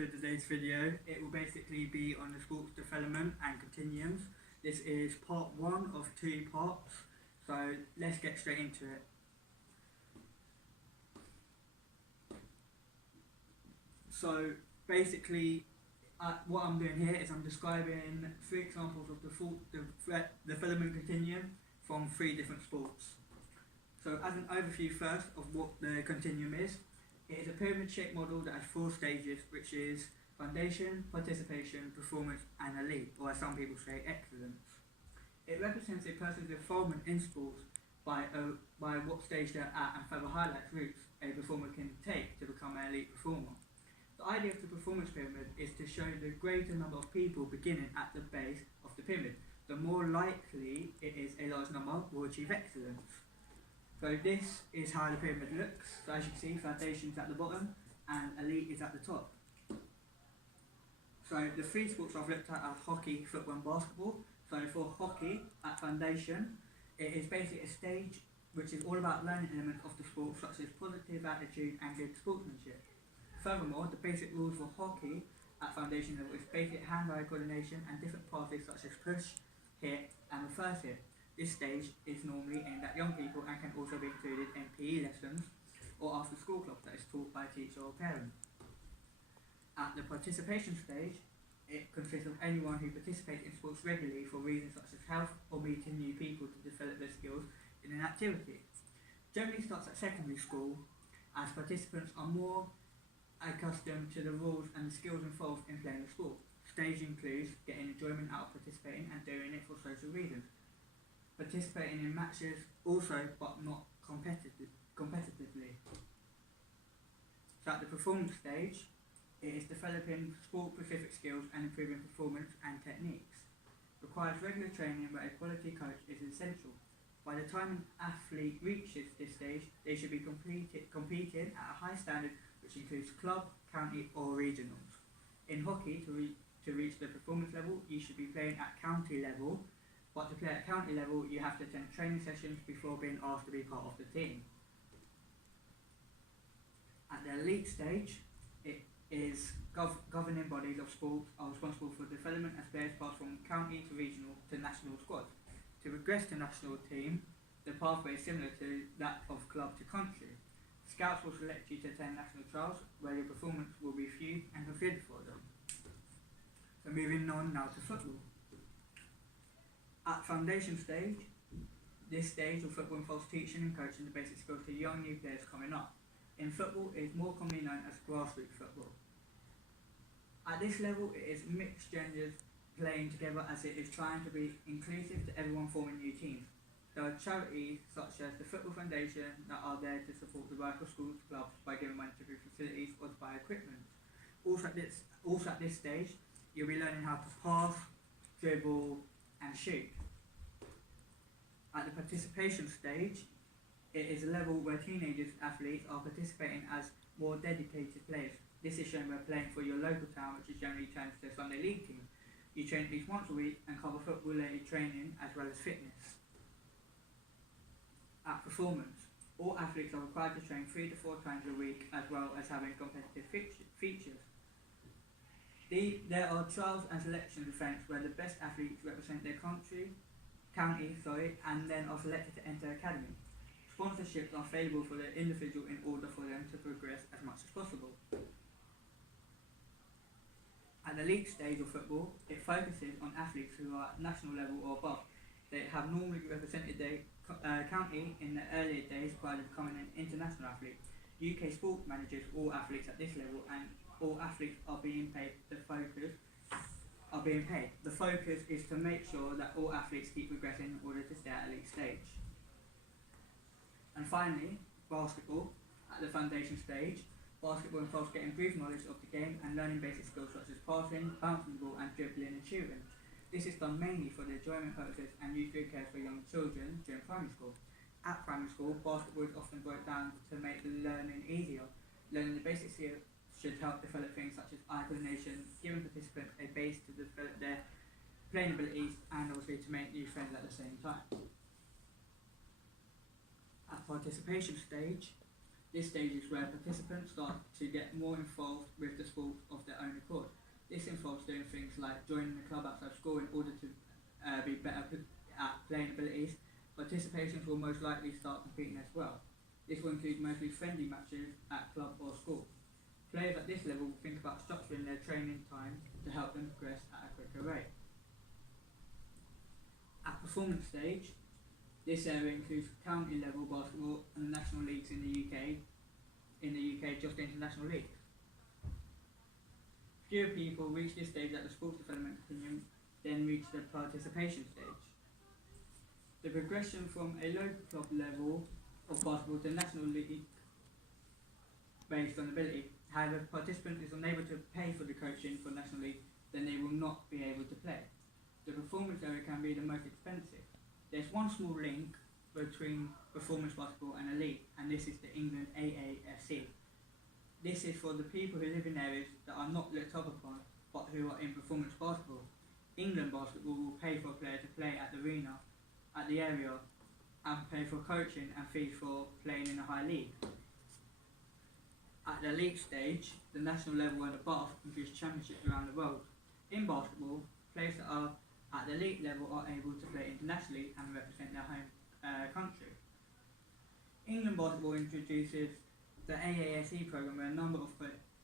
to today's video. It will basically be on the sports development and continuums. This is part one of two parts, so let's get straight into it. So basically, what I'm doing here is I'm describing three examples of the development continuum from three different sports. So as an overview first of what the continuum is, it is a pyramid-shaped model that has four stages, which is foundation, participation, performance, and elite, or as some people say, excellence. It represents a person's involvement in sports by what stage they're at and further highlights routes a performer can take to become an elite performer. The idea of the performance pyramid is to show the greater number of people beginning at the base of the pyramid, the more likely it is a large number will achieve excellence. So this is how the pyramid looks. So as you can see, foundation's at the bottom and elite is at the top. So the three sports I've looked at are hockey, football and basketball. So for hockey, at foundation, it is basically a stage which is all about learning elements of the sport such as positive attitude and good sportsmanship. Furthermore, the basic rules for hockey at foundation level is basic hand-eye coordination and different passes such as push, hit and reverse hit. This stage is normally aimed at young people and can also be included in PE lessons or after school club that is taught by a teacher or parent. At the participation stage, it consists of anyone who participates in sports regularly for reasons such as health or meeting new people to develop their skills in an activity. Generally starts at secondary school, as participants are more accustomed to the rules and the skills involved in playing the sport. Stage includes getting enjoyment out of participating and doing it for social reasons. Participating in matches also, but not competitively. So at the performance stage, it is developing sport-specific skills and improving performance and techniques. Requires regular training where a quality coach is essential. By the time an athlete reaches this stage, they should be competing at a high standard which includes club, county or regionals. In hockey, to reach the performance level, you should be playing at county level, but to play at county level, you have to attend training sessions before being asked to be part of the team. At the elite stage, it is governing bodies of sports are responsible for development as players pass from county to regional to national squad. To progress to national team, the pathway is similar to that of club to country. Scouts will select you to attend national trials where your performance will be viewed and considered for them. So moving on now to football. At foundation stage, this stage of football involves teaching and coaching the basic skills to young new players coming up. In football, it is more commonly known as grassroots football. At this level, it is mixed genders playing together as it is trying to be inclusive to everyone forming new teams. There are charities such as the Football Foundation that are there to support the work of schools, clubs by giving money to facilities or to buy equipment. Also at this stage, you'll be learning how to pass, dribble and shoot. At the participation stage, it is a level where teenagers athletes are participating as more dedicated players. This is shown by playing for your local town, which is generally turns to a Sunday league team. You train at least once a week and cover football-related training as well as fitness. At performance, all athletes are required to train 3 to 4 times a week as well as having competitive features. There are trials and selection events where the best athletes represent their county, and then are selected to enter academy. Sponsorships are available for the individual in order for them to progress as much as possible. At the league stage of football, it focuses on athletes who are at national level or above. They have normally represented their county in the earlier days prior to becoming an international athlete. UK sport manages all athletes at this level and all athletes are being paid. The focus is to make sure that all athletes keep progressing in order to stay at elite stage. And finally, basketball. At the foundation stage, basketball involves getting brief knowledge of the game and learning basic skills such as passing, bouncing the ball and dribbling and shooting. This is done mainly for the enjoyment purposes and usually cares for young children during primary school. At primary school, basketball is often broken down to make the learning easier. Learning the basic skills should help develop things such as eye coordination, giving participants a base to develop their playing abilities and obviously to make new friends at the same time. At participation stage, this stage is where participants start to get more involved with the sport of their own involves doing things like joining the club outside school in order to be better at playing abilities. Participations will most likely start competing as well. This will include mostly friendly matches at club or school. Players at this level will think about structuring their training time to help them progress at a quicker rate. At performance stage, this area includes county level basketball and the national leagues in the UK. In the UK, just the international leagues. Fewer people reach this stage at the sports development continuum, then reach the participation stage. The progression from a local club level of basketball to national league based on ability. However, if a participant is unable to pay for the coaching for national league, then they will not be able to play. The performance area can be the most expensive. There's one small link between performance basketball and elite, and this is the England AAFC. This is for the people who live in areas that are not looked up upon, but who are in performance basketball. England basketball will pay for a player to play at the arena, at the area, and pay for coaching and fees for playing in a high league. At the elite stage, the national level and above includes championships around the world. In basketball, players that are at the elite level are able to play internationally and represent their home country. England basketball introduces the AASE program, where a number of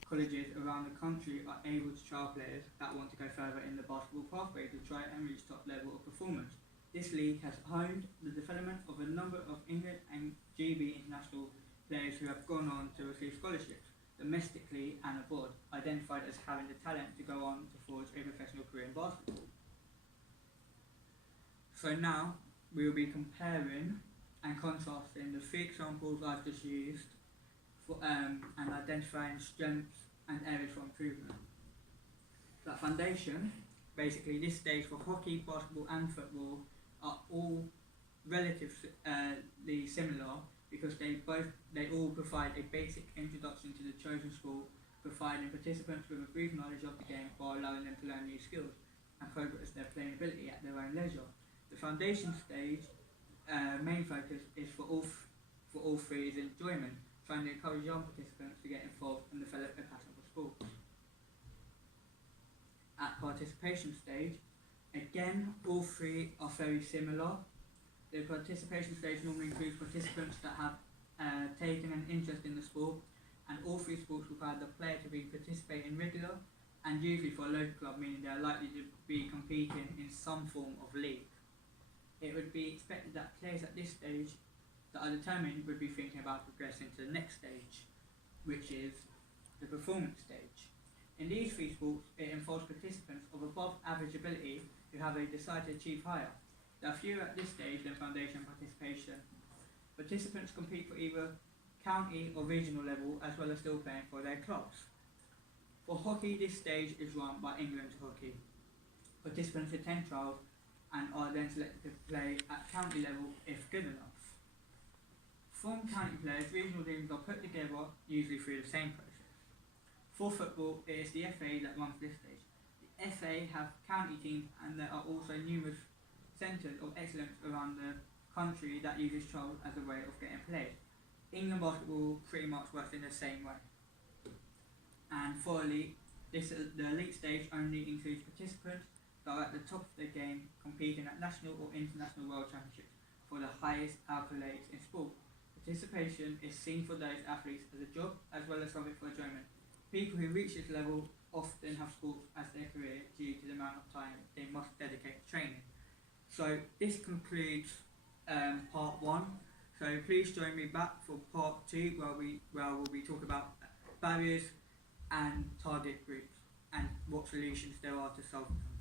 colleges around the country are able to trial players that want to go further in the basketball pathway to try and reach top level of performance. This league has honed the development of a number of England and GB international players who have gone on to receive scholarships domestically and abroad, identified as having the talent to go on to forge a professional career in basketball. So now we will be comparing and contrasting the three examples I've just used and identifying strengths and areas for improvement. That foundation, basically this stage for hockey, basketball and football are all relatively similar because they all provide a basic introduction to the chosen sport, providing participants with a brief knowledge of the game while allowing them to learn new skills and progress their playing ability at their own leisure. The foundation stage main focus is for all three is enjoyment, trying to encourage young participants to get involved and develop a passion for sport. At participation stage, again, all three are very similar. The participation stage normally includes participants that have taken an interest in the sport, and all three sports require the player to be participating regular and usually for a local club, meaning they are likely to be competing in some form of league. It would be expected that players at this stage that are determined would be thinking about progressing to the next stage, which is the performance stage. In these three sports, it involves participants of above average ability who have a desire to achieve higher. There are fewer at this stage than foundation participation. Participants compete for either county or regional level, as well as still playing for their clubs. For hockey, this stage is run by England Hockey. Participants attend trials and are then selected to play at county level if good enough. From county players, regional teams are put together, usually through the same process. For football, it is the FA that runs this stage. The FA have county teams, and there are also numerous centres of excellence around the country that uses trials as a way of getting played. England basketball pretty much works in the same way. And for elite, the elite stage only includes participants that are at the top of their game, competing at national or international world championships for the highest accolades in sport. Participation is seen for those athletes as a job as well as something for enjoyment. People who reach this level often have sports as their career due to the amount of time they must dedicate to training. So this concludes part one. So please join me back for part two, where we'll be talking about barriers and target groups and what solutions there are to solve them.